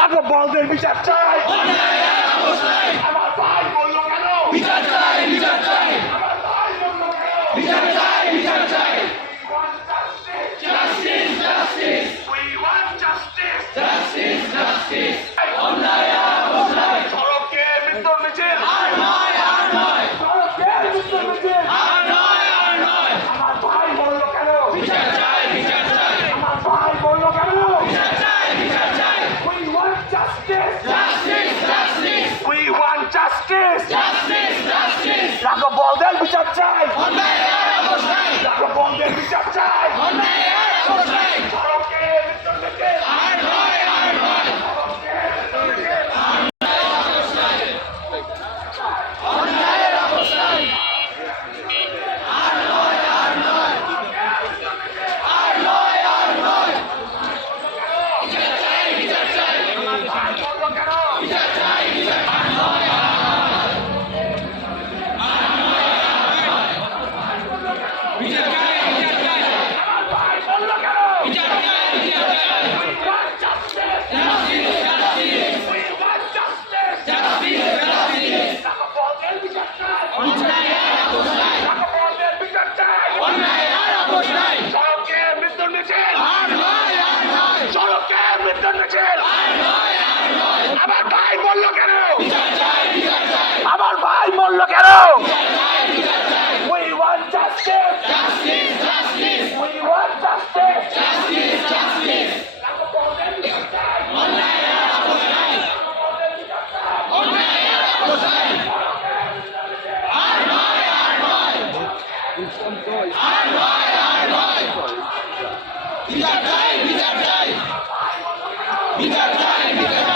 রাখো বলদের বিচার চাই। আমার ভাই মরল কেন? আমার ভাই মরল কেন? We want justice. Justice, justice. সড়কে মৃত্যুর মিছিল সড়কে মৃত্যুর মিছিল আমার ভাই বলল কেন আমার ভাই বলল কেন We want justice. We want justice. রাখো বলদের বিচার চাই রাখো বলদের বিচার চাই সড়কে মৃত্যুর মিছিল বলল কেন ভাই বলল কেন We want justice. We want justice. রাখো বলদের বিচার চাই রাখো বলদের বিচার চাই সড়কে মৃত্যুর মিছিল সড়কে মৃত্যুর মিছিল আমার ভাই বলল কেন? Bigger time, bigger time. Bigger time, bigger time.